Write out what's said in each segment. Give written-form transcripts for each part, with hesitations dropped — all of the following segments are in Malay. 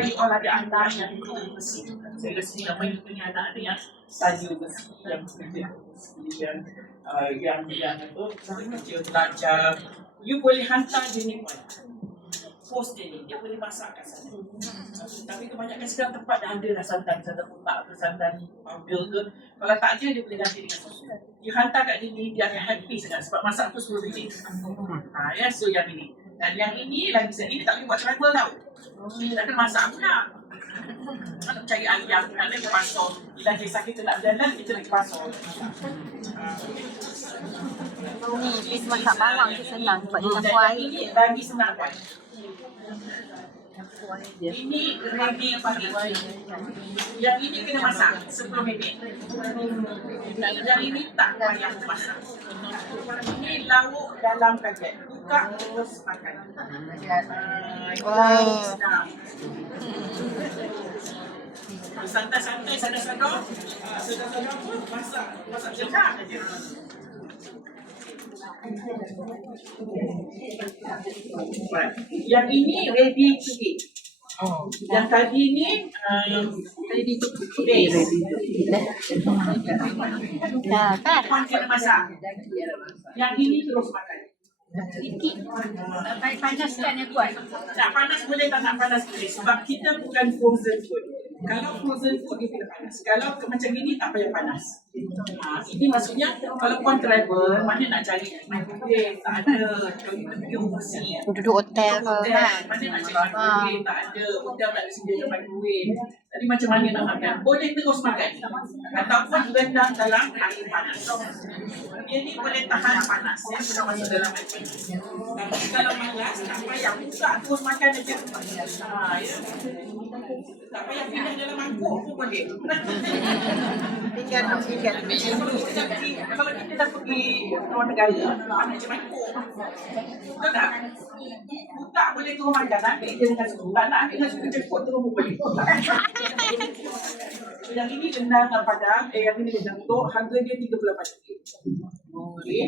kalau you all ada anak yang ikut besi, saya rasa yang banyak punya anak ada yang study besi, yang kerja yang apa, kerja belajar, you boleh hantar dia ni post dia boleh masak kat sana. Tapi kebanyakan sekarang tempat dah ada dah santan otak ke santan ambil ke. Kalau tak ada, dia boleh ganti dengan susu. You hantar kat dia akan happy sangat sebab masak tu 10 minit. Ya, so yang ini. Dan yang ini lagi saya, ini tak boleh buat travel tau. Kita tak kena masak pula. Nak cari ayam, nak pergi pasar. Bila kisah kita nak jalan, kita nak pergi pasar. Ni masak bawang tu senang sebab dia campur air. Ini lagi senang buat. Ini ready yang pagi. Yang ini kena masak 10 minit. Yang ini tak payah masak. Ini lauk dalam paket. Buka terus makan. Senang. Santai-santai, sadar-sadar. Sadar-sadar pun masak sedap aja. Yang ini ready to eat. Yang tadi ni ready to taste. Dah kan? Puan kena masak. Yang ini terus makan. Panaskan yang kuat. Nak panas boleh, tak nak panas boleh. Sebab kita bukan frozen food. Kalau frozen food dia kena panas. Kalau macam ini tak payah panas. Ini maksudnya kalau puan travel, mana nak cari microwave? Tak ada. Kalau kita pergi overseas, Duduk hotel ke kan? mana nak cari microwave? Tak ada. Hotel tak ada sediakan microwave. Jadi macam mana nak makan? Boleh terus makan. Ataupun rendam dalam air panas. Dia ni boleh tahan panas. Ya, sudah masuk dalam air panas. Tapi kalau malas, tak payah buka terus makan aja. Ya. Tak payah pindah dalam mangkuk pun boleh. Tinggal. Kalau kita dah pergi luar negara, mana macam mangkuk. Betul tak? Buka boleh turun makan, ambil je dengan suku. Tak nak ambil dengan suku jemput turun pun boleh. Yang ini rendang padang, yang ini rendang untuk harga dia RM38. Boleh.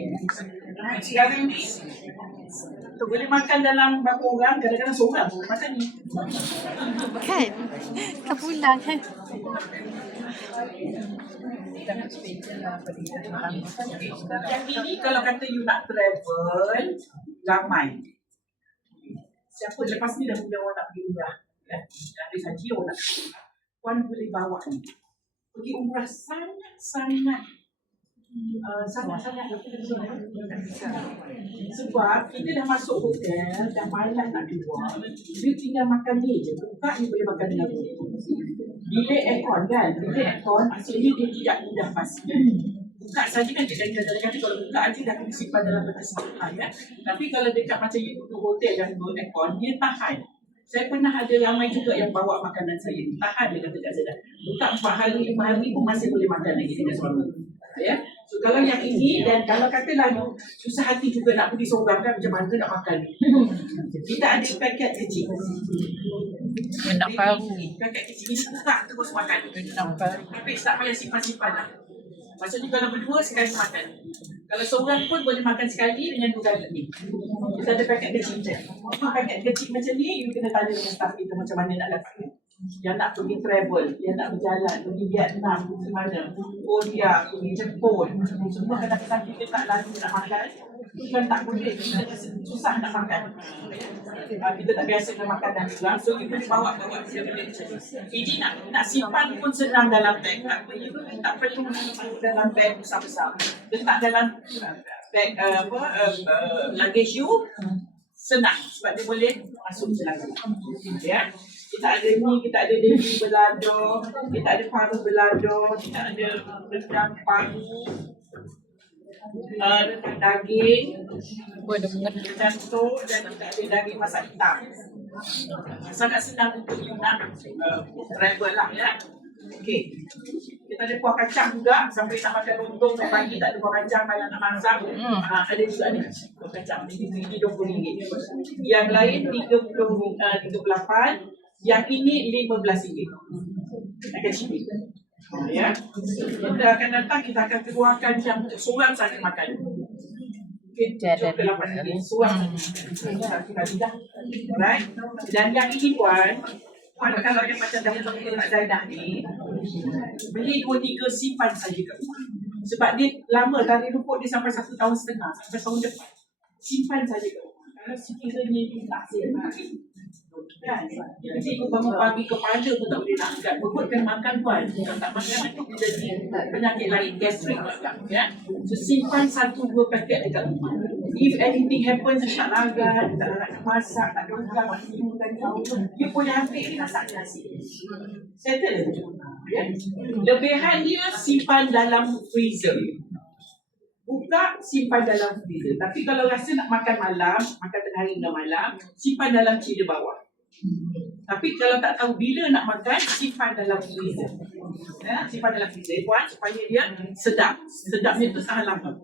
Sekarang ni boleh makan dalam berapa orang, kadang-kadang seorang boleh makan ni. Kan? Tak pulang kan? Yang ini kalau kata you nak travel, ramai. Siapa lepas ni dah mula orang nak pergi umrah. Dah habis haji orang nak pergi umrah. Puan boleh bawa ni. Pergi umrah sangat-sangat sebab kita dah masuk hotel, dah malas nak keluar, dia tinggal makan ni je. Buka ni boleh makan dengan dia. Bilik aircon kan, bilik aircon maksudnya dia tidak mudah pasti. Buka saja kan kadang-kadang kalau buka aja dah kena simpan dalam bekas simpan ya. Tapi kalau dekat macam itu hotel yang aircon, dia tahan. Saya pernah ada ramai juga yang bawa makanan saya, tahan dia kata kat saya dah. Buka 4 hari, 5 hari pun masih boleh makan lagi dengan suami. Ya. So kalau yang ini dan kalau katalah susah hati juga nak pergi seorang kan macam mana nak makan. Kita ada paket kecil. Nak baru. Paket kecil ni buka terus makan. Habis tak payah simpan-simpan lah. Maksudnya kalau berdua sekali makan. Kalau seorang pun boleh makan sekali dengan 2 kali ni. Kita ada paket kecil macam ni. Paket kecil macam ni, you kena tanya dengan staff kita macam mana nak dapat. Yang nak pergi travel, yang nak berjalan, pergi Vietnam, pergi mana, Korea, pergi Jepun. Semua kadang-kadang kita tak lalu nak makan. Bukan tak boleh, kita susah nak makan. Kita tak biasa dengan makanan juga. So kita bawa dia benda macam ni. Ini nak simpan pun senang dalam beg. Tak perlu dalam beg besar-besar. Letak dalam beg luggage you senang sebab dia boleh masuk celana. Ya. Kita ada ni, kita ada daging belado, kita ada paru belado, kita ada rendang paru, rendang daging, jantung dan kita ada daging masak hitam. Sangat senang untuk you nak travel lah ya. Okey. Kita ada kuah kacang juga, sampai nak makan lontong dan pagi tak ada kuah kacang kalau nak masak. Ada juga ni kuah kacang ni RM20. Yang lain 38. Yang ini RM15. Akan cheap. Ya. Kita akan datang, kita akan keluarkan yang seorang saja makan. Okey, RM8. Seorang saja. Right. Dan yang ini puan, Kalau dia macam dah Kak Zaidah ni, beli 2-3 simpan saja kat rumah. Sebab dia lama, tarikh rukuk dia sampai 1 tahun setengah, sampai tahun depan. Simpan saja kat rumah. Kalau sekiranya dia tak sihat, kan? Jadi kau bangun pagi kepala pun tak boleh nak angkat. Berbut kan makan pun. Kalau tak makan itu jadi penyakit lain, gastrik juga. Ya? So simpan 1-2 paket dekat rumah. If anything happens, tak lagat, tak nak masak, tak ada orang, tak minum dan jauh, you boleh ambil ni masak nasi. Settle. Ya? Lebihan dia simpan dalam freezer. Buka, simpan dalam freezer. Tapi kalau rasa nak makan malam, makan tengah hari dan malam, simpan dalam chiller bawah. Tapi kalau tak tahu bila nak makan, simpan dalam freezer. Ya, simpan dalam freezer puan supaya dia sedap. Sedapnya tu sangat lama.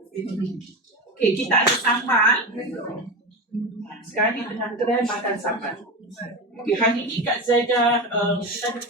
Okey, kita ada sambal. Sekarang ni tengah trend makan sambal. Okey, hari ni Kak Zaidah kita ada